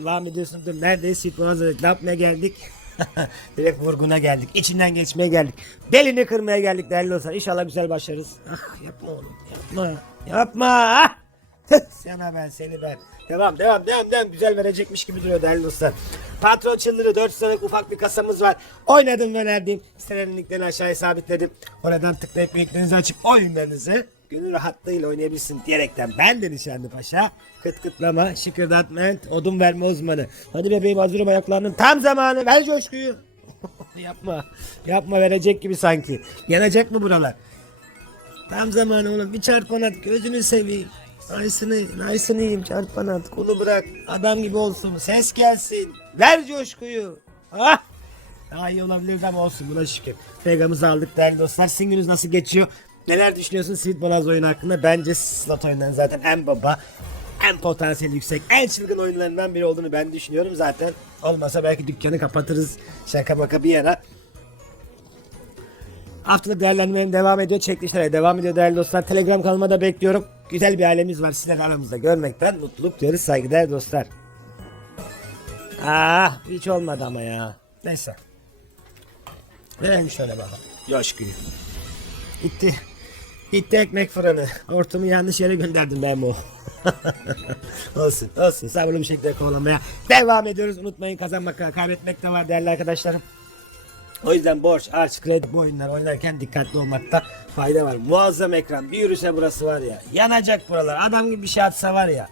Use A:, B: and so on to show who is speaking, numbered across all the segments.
A: Devam ediyorsun dur neredeyiz Sweet Bonanza'da ne yapmaya geldik? Direkt vurguna geldik. İçinden geçmeye geldik. Belini kırmaya geldik değerli dostlar. İnşallah güzel başlarız. Ah yapma oğlum yapma. Yapma. Ah! Sana ben seni ben. Devam devam devam devam. Güzel verecekmiş gibi duruyor değerli dostlar. Patron çıldırı 4 sıralık ufak bir kasamız var. Oynadım ve verdim. Sitelerin linklerini aşağıya sabitledim. Oradan tıklayıp büyüklerinizi açıp oyunlarınızı gönül rahatlığıyla oynayabilsin diyerekten ben de nişanlı paşa kıt kıtlama şıkırdatma odun verme uzmanı. Hadi bebeğim hazırım ayaklarının tam zamanı ver coşkuyu. yapma yapma verecek gibi sanki. Yanacak mı buralar? Tam zamanı oğlum bir çarpan at gözünü seveyim. Ayısını, ayısını yiyeyim çarpan at. Kulu bırak adam gibi olsun ses gelsin. Ver coşkuyu. Ah! Daha iyi olabilirdi ama olsun buna şükür. Pegamızı aldık değerli dostlar. Sizin gününüz nasıl geçiyor? Neler düşünüyorsun Sweet Bonanza oyunu hakkında? Bence slot oyunların zaten en baba, en potansiyeli yüksek, en çılgın oyunlarından biri olduğunu ben düşünüyorum zaten. Olmasa belki dükkanı kapatırız. Şaka maka bir yana. Haftalık değerlendirmem devam ediyor. Çekilişlere devam ediyor değerli dostlar. Telegram kanalıma da bekliyorum. Güzel bir ailemiz var. Sizler aramızda görmekten mutluluk duyarız saygıdeğer dostlar. Ah hiç olmadı ama ya. Neyse. Verelim şöyle bakalım. Coşkuyu. Gitti. Gitti ekmek fırını. Ortamı yanlış yere gönderdim ben bu. olsun olsun sabırlı bir şekilde kovalamaya devam ediyoruz. Unutmayın kazanmak kaybetmek de var değerli arkadaşlarım. O yüzden borç, harç, kredi bu oyunlar oynarken dikkatli olmakta fayda var. Muazzam ekran. Bir yürüse burası var ya. Yanacak buralar. Adam gibi bir şey atsa var ya.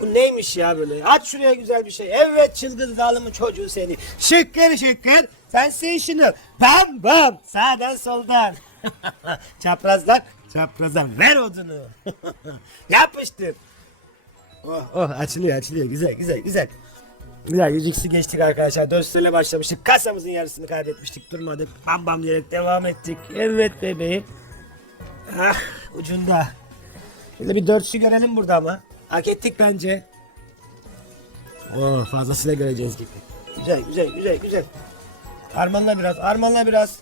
A: Bu neymiş ya böyle? Aç şuraya güzel bir şey. Evet çılgın zalimin çocuğu seni. Şıkkır şıkkır. Sensational. Bam bam. Sağdan soldan. Çaprazdan. Çaprazdan. Ver odunu. Yapıştır. Oh, oh açılıyor açılıyor. Güzel güzel güzel. Güzel 100x'i geçtik arkadaşlar. 4 ile başlamıştık. Kasamızın yarısını kaybetmiştik. Durmadık. Bam bam diyerek devam ettik. Evet bebeğim. Ah ucunda. Şöyle bir dörtsü görelim burada ama. Hak ettik bence. Oo fazlasıyla göreceğiz gibi. Güzel güzel güzel güzel. Armanla biraz armanla biraz.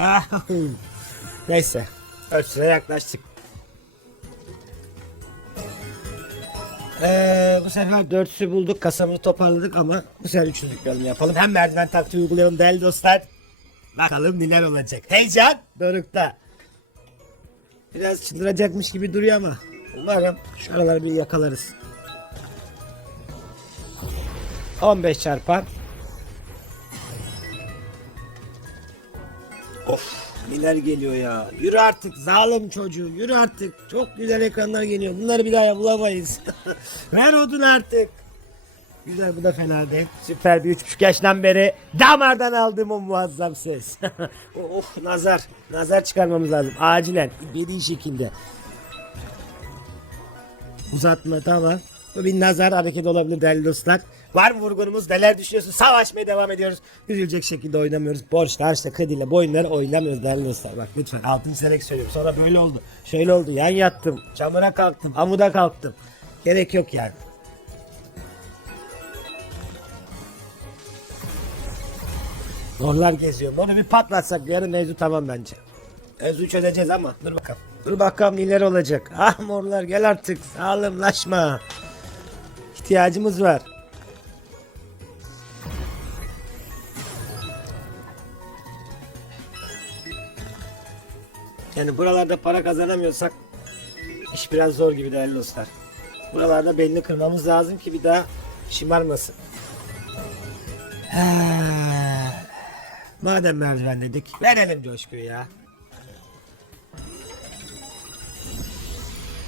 A: Ah. Neyse. Dörtsüne yaklaştık. Ee, bu sefer dörtsü bulduk kasamızı toparladık ama bu sefer üçlülük bölüm yapalım. Hem merdiven taktiği uygulayalım değerli dostlar. Bakalım neler olacak. Heyecan dorukta. Biraz çıldıracakmış gibi duruyor ama umarım şu araları bir yakalarız. 15 çarpan. Of neler geliyor ya. Yürü artık zalim çocuğu yürü artık. Çok güzel ekranlar geliyor. Bunları bir daha bulamayız. Ver odun artık. Güzel bu da fena değil. Süper bir üç buçuk yaştan beri damardan aldığım o muazzam ses. of nazar. Nazar çıkarmamız lazım. Acilen. Bediği şekilde. Uzatma tamam. Bu bir nazar hareketi olabilir değerli dostlar. Var mı vurgunumuz? Neler düşünüyorsun? Savaşmaya devam ediyoruz. Üzülecek şekilde oynamıyoruz. Borçla, harçla, krediyle bu oynamıyoruz değerli dostlar. Bak lütfen altın çizerek söylüyorum. Sonra böyle oldu. Şöyle oldu. Yan yattım. Çamura kalktım. Amuda kalktım. Gerek yok yani. Morlar geziyor. Moru bir patlatsak yarın mevzu tamam bence. Mevzu çözeceğiz ama dur bakalım. Dur bakalım neler olacak. Ah morlar gel artık sağlamlaşma. İhtiyacımız var. Yani buralarda para kazanamıyorsak iş biraz zor gibi değerli dostlar. Buralarda belini kırmamız lazım ki bir daha şımarmasın. Madem merdiven dedik verelim coşkuyu ya.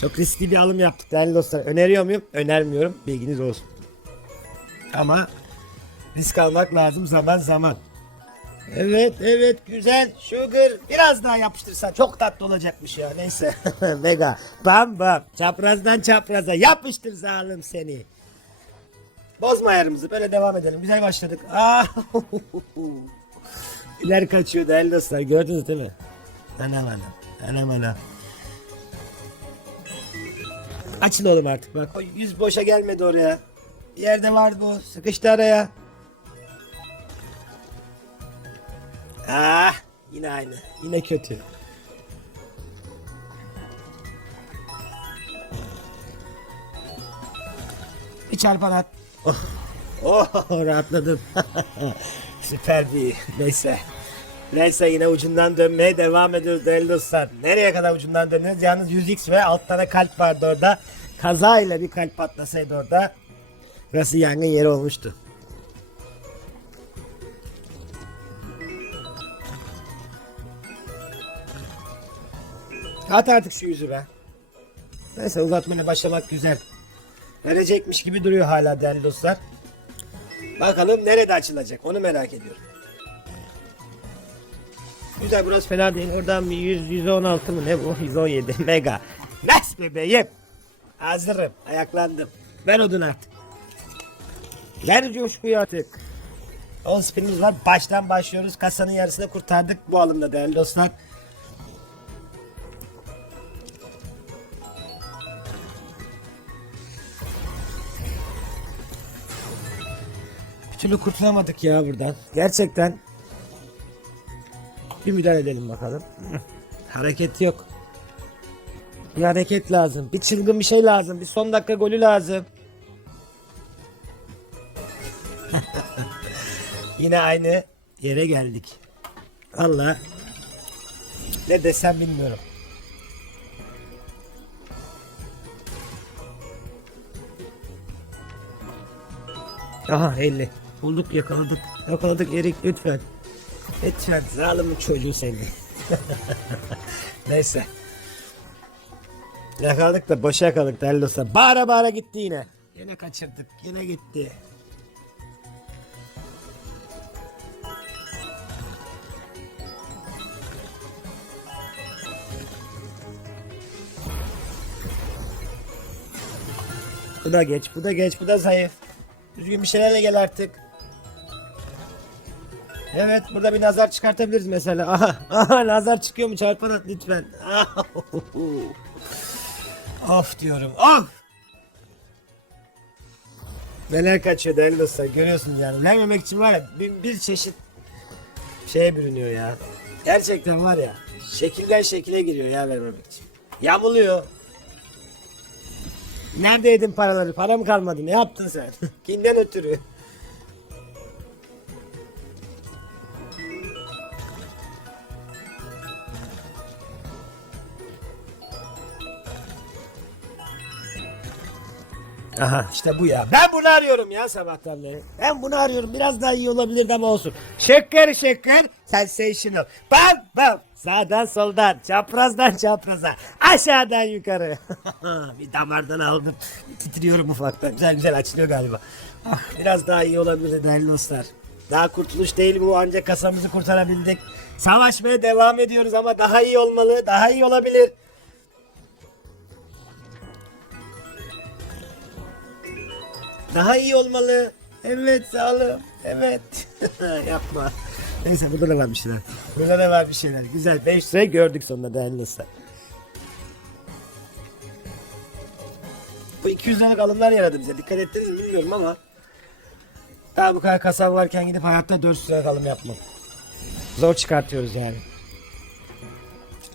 A: Çok riskli bir alım yaptık değerli dostlar. Öneriyor muyum? Önermiyorum. Bilginiz olsun. Ama risk almak lazım zaman zaman. Evet evet güzel. Sugar biraz daha yapıştırsan çok tatlı olacakmış ya neyse. Mega bam bam. Çaprazdan çapraza. Yapıştır zalim seni. Bozma ayarımızı böyle devam edelim. Güzel başladık. İler kaçıyor değerli dostlar gördünüz değil mi? Anam anam anam anam. Açıl oğlum artık bak. Yüz boşa gelmedi oraya. Bir yerde vardı bu sıkıştı araya Ah, yine aynı. Yine kötü. Bir çarpan at. Oh, oh rahatladım. Süper bir neyse. Neyse yine ucundan dönmeye devam ediyoruz değerli dostlar. Nereye kadar ucundan dönüyoruz? Yalnız 100x ve alt tane kalp vardı orada. Kaza ile bir kalp patlasaydı orada. Burası yangın yeri olmuştu. At artık şu yüzü be. Neyse uzatmaya başlamak güzel. Verecekmiş gibi duruyor hala değerli dostlar. Bakalım nerede açılacak onu merak ediyorum. Güzel burası fena değil. Oradan bir 100, 116 mı ne bu? 117 mega. Nice bebeğim. Hazırım. Ayaklandım. Ver odun artık. Ver coşkuyu artık. 10 spinimiz var. Baştan başlıyoruz. Kasanın yarısını kurtardık bu alımda değerli dostlar. Türlü kurtulamadık ya buradan. Gerçekten. Bir müdahale edelim bakalım. Hareket yok. Bir hareket lazım. Bir çılgın bir şey lazım. Bir son dakika golü lazım. Yine aynı yere geldik. Allah. Ne desem bilmiyorum. Aha 50. Bulduk yakaladık. Yakaladık Erik lütfen. Lütfen zalimin çocuğu seni. Neyse. Yakaladık da boşa yakaladık değerli dostlar. Bağıra bağıra gitti yine. Yine kaçırdık. Yine gitti. Bu da geç, bu da geç, bu da zayıf. Düzgün bir şeylerle gel artık. Evet, burada bir nazar çıkartabiliriz mesela. Aha, aha nazar çıkıyor mu çarpan at lütfen. of diyorum, of! Neler kaçıyor değerli dostlar, görüyorsunuz yani. Vermemek için var ya, bir, bir çeşit şeye bürünüyor ya. Gerçekten var ya, şekilden şekile giriyor ya vermemek için. Yamuluyor. Nerede yedin paraları? Para mı kalmadı? Ne yaptın sen? Kimden ötürü? Aha işte bu ya. Ben bunu arıyorum ya sabahtan beri. Ben bunu arıyorum. Biraz daha iyi olabilirdi ama olsun. Şeker şeker sensational. Bam bam. Sağdan soldan, çaprazdan çapraza, aşağıdan yukarı. bir damardan aldım. Titriyorum ufaktan. Güzel güzel açılıyor galiba. Ah, biraz daha iyi olabilir değerli dostlar. Daha kurtuluş değil bu ancak kasamızı kurtarabildik. Savaşmaya devam ediyoruz ama daha iyi olmalı, daha iyi olabilir. Daha iyi olmalı. Evet sağlım. Evet. Yapma. Neyse burada da var bir şeyler. Burada da var bir şeyler. Güzel. 5 lirayı gördük sonunda değerli dostlar. Bu 200 liralık alımlar yaradı bize. Dikkat ettiniz mi bilmiyorum ama. Daha bu kadar kasap varken gidip hayatta 400 liralık alım yapmam. Zor çıkartıyoruz yani.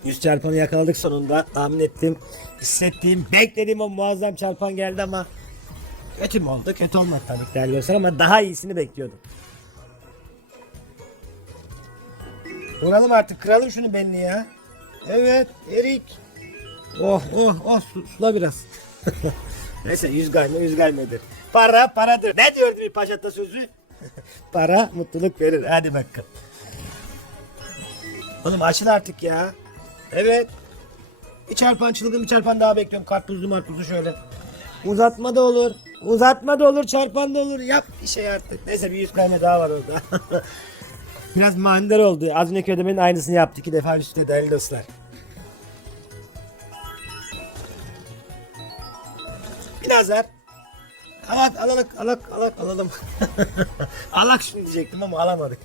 A: 100 çarpanı yakaladık sonunda. Tahmin ettim. Hissettiğim, beklediğim o muazzam çarpan geldi ama Kötü mü oldu? Kötü olmadı tabii ki değerli dostlar ama daha iyisini bekliyordum. Vuralım artık kıralım şunu belini ya. Evet Erik. Oh oh oh su, sula biraz. Neyse yüz gayme yüz gaymedir. Para paradır. Ne diyordu bir paşa sözü? Para mutluluk verir. Hadi bakalım. Oğlum açın artık ya. Evet. Bir çarpan çılgın bir çarpan daha bekliyorum. Karpuzlu marpuzlu şöyle. Uzatma da olur. Uzatma da olur, çarpan da olur. Yap bir şey artık. Neyse bir yüz tane daha var orada. Biraz manidar oldu. Az önceki ödemenin aynısını yaptı iki defa üstte değerli dostlar. Bir nazar. Alak, alak, alak, alak, alalım. alak şunu diyecektim ama alamadık.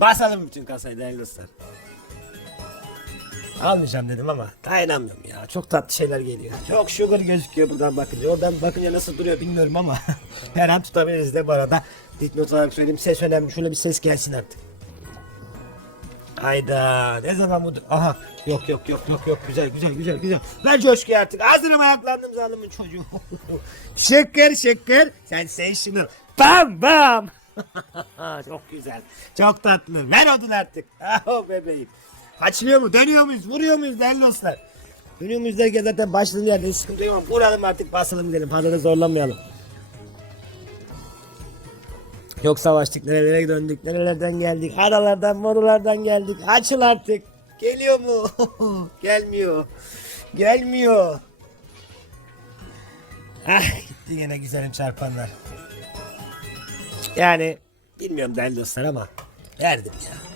A: Basalım bütün kasayı değerli dostlar. Almayacağım dedim ama dayanamıyorum ya. Çok tatlı şeyler geliyor. Çok sugar gözüküyor buradan bakınca. Oradan bakınca nasıl duruyor bilmiyorum ama her an tutabiliriz de bu arada. Dipnot olarak söyleyeyim ses önemli. Şöyle bir ses gelsin artık. Hayda ne zaman bu? Aha yok yok yok yok yok güzel güzel güzel güzel. Ver coşkuyu artık hazırım ayaklandım zalimin çocuğu. şeker şeker sensational. Bam bam. çok güzel çok tatlı. Ver odun artık. Ah bebeğim. Açılıyor mu? Dönüyor muyuz? Vuruyor muyuz değerli dostlar. Dönüyor muyuz derken zaten başladığı yerde sıkıntı yok. Vuralım artık basalım gidelim. Fazla da zorlamayalım. Yok savaştık nerelere döndük nerelerden geldik? Aralardan morulardan geldik. Açıl artık. Geliyor mu? Gelmiyor. Gelmiyor. Ah gitti yine güzelim çarpanlar. Yani bilmiyorum değerli dostlar ama verdim ya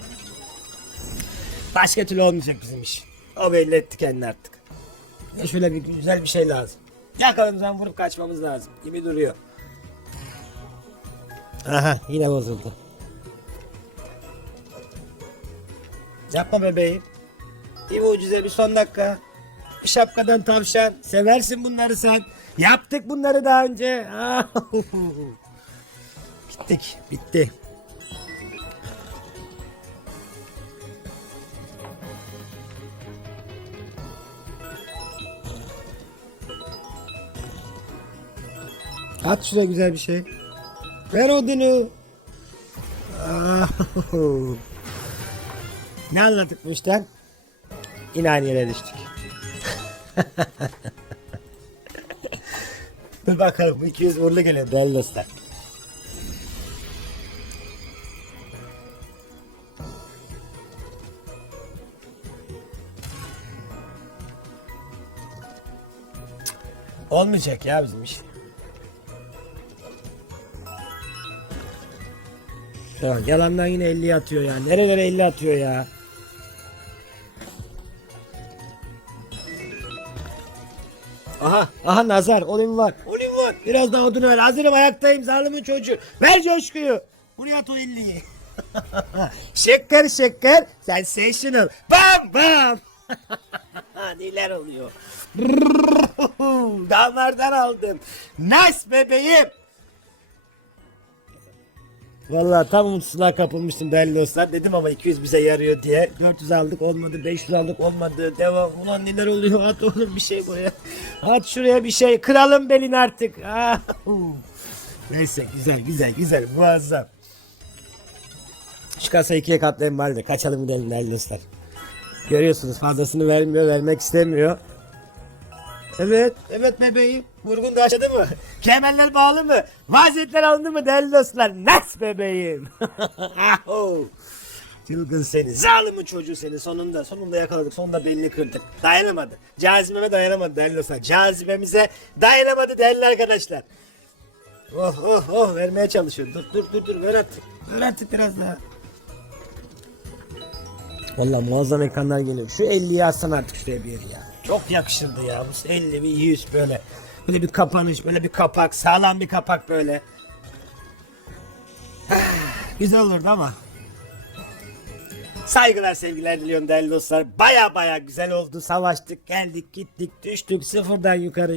A: başka türlü olmayacak bizim iş o belli etti kendini artık ya şöyle bir güzel bir şey lazım yakalımızdan vurup kaçmamız lazım gibi duruyor Aha yine bozuldu. Yapma bebeğim. Bir mucize bir son dakika. Bir şapkadan tavşan. Seversin bunları sen. Yaptık bunları daha önce. Bittik. Bitti. At şuraya güzel bir şey. Ver odunu. Ne anladık bu işten? Yine aynı yere düştük. Dur bakalım bu 200 uğurlu geliyor değerli dostlar. Olmayacak ya bizim iş. Ya yalandan yine 50 atıyor ya. Nerelere 50 atıyor ya. Aha, aha nazar, olim var. Olim var. Biraz daha odunu ver. Hazırım ayaktayım zalimin çocuğu. Ver coşkuyu. Buraya at o 50'yi. şeker şeker. Sensational. Bam bam. Neler oluyor? Damardan aldım. Nice bebeğim. Vallahi tam umutsuzluğa kapılmıştım değerli dostlar. Dedim ama 200 bize yarıyor diye. 400 aldık olmadı, 500 aldık olmadı. Devam. Ulan neler oluyor? At oğlum bir şey buraya. At şuraya bir şey. Kıralım belini artık. Ah. Neyse güzel güzel güzel muazzam. Şu kasayı ikiye katlayın bari de kaçalım gidelim değerli dostlar. Görüyorsunuz fazlasını vermiyor, vermek istemiyor. Evet, evet bebeğim. Vurgun da başladı mı? Kemerler bağlı mı? Vaziyetler alındı mı değerli dostlar? Nas bebeğim. Çılgın seni. Zalimi çocuğu seni sonunda. Sonunda yakaladık. Sonunda belini kırdık. Dayanamadı. Cazibeme dayanamadı değerli dostlar. Cazibemize dayanamadı değerli arkadaşlar. Oh oh oh vermeye çalışıyor. Dur dur dur dur ver artık. Ver artık biraz daha. Valla muazzam ekranlar geliyor. Şu 50'yi alsana artık şuraya bir ya. Çok yakışırdı ya. Bu 50 bir 100 böyle. Böyle bir kapanış, böyle bir kapak, sağlam bir kapak böyle. Güzel olurdu ama. Saygılar sevgiler diliyorum değerli dostlar. Baya baya güzel oldu. Savaştık, geldik, gittik, düştük sıfırdan yukarı.